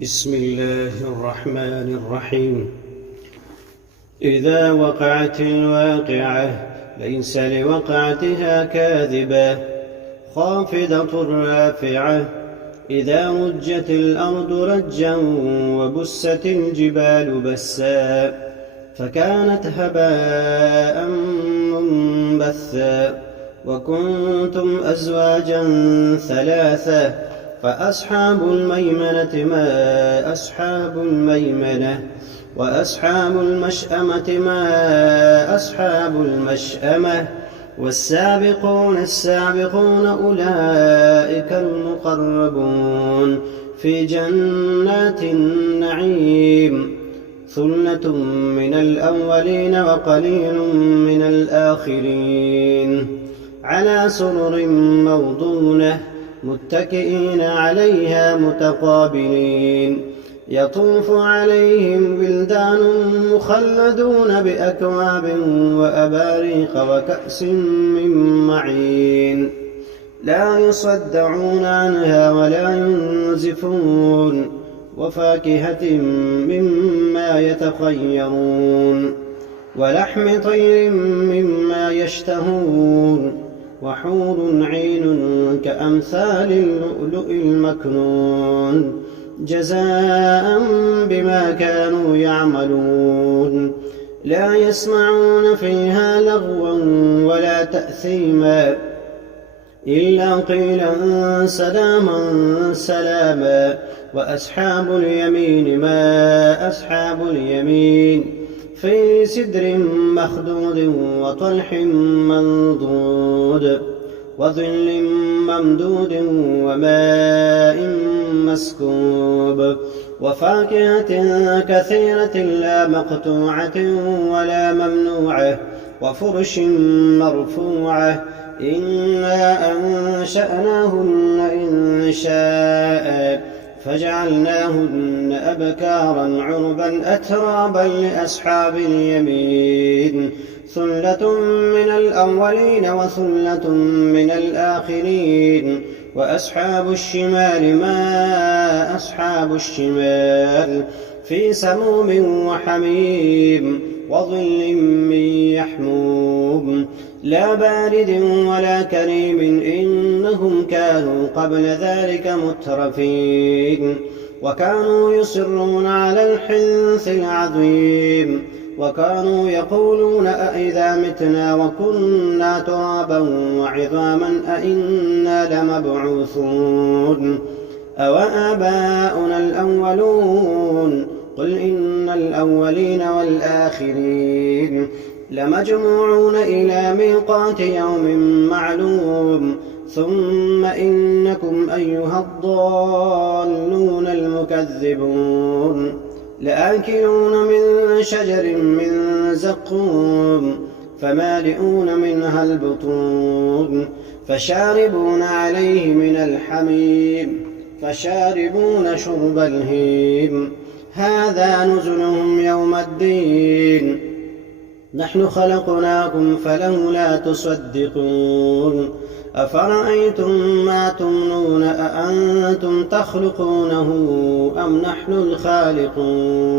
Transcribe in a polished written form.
بسم الله الرحمن الرحيم. إذا وقعت الواقعة ليس لوقعتها كاذبة خافضة رافعة. إذا رجت الأرض رجا وبست الجبال بسا فكانت هباء منبثا. وكنتم أزواجا ثلاثة فأصحاب الميمنة ما أصحاب الميمنة وأصحاب المشأمة ما أصحاب المشأمة. والسابقون السابقون أولئك المقربون في جنات النعيم. ثلة من الأولين وقليل من الآخرين. على سرر موضونة متكئين عليها متقابلين. يطوف عليهم ولدان مخلدون بأكواب وأباريق وكأس من معين. لا يصدعون عنها ولا ينزفون. وفاكهة مما يتخيرون ولحم طير مما يشتهون. وحور عين كأمثال اللؤلؤ المكنون جزاء بما كانوا يعملون. لا يسمعون فيها لغوا ولا تأثيما إلا قيلا سلاما سلاما. وأصحاب اليمين ما أصحاب اليمين في سدر مخضود وطلح منضود وظل ممدود وماء مسكوب. وفاكهة كثيرة لا مقطوعة ولا ممنوعة وفرش مرفوعة. إنا أنشأناهن إنشاء فجعلناهن أبكارا عربا أترابا لأصحاب اليمين. ثلة من الأولين وثلة من الآخرين. وأصحاب الشمال ما أصحاب الشمال في سموم وحميم وظل من يحموم. لا بارد ولا كريم إنهم كانوا قبل ذلك مترفين. وكانوا يصرون على الحنث العظيم. وكانوا يقولون أئذا متنا وكنا ترابا وعظاما أئنا لمبعوثون أوآباؤنا الأولون. قل إن الأولين والآخرين لمجموعون إلى ميقات يوم معلوم. ثم إنكم أيها الضالون المكذبون لآكلون من شجر من زقوم فمالئون منها البطون فشاربون عليه من الحميم فشاربون شرب الهيم. هذا نزلهم يوم الدين. نحن خلقناكم فلولا تصدقون. أفرأيتم ما تمنون أأنتم تخلقونه أم نحن الخالقون.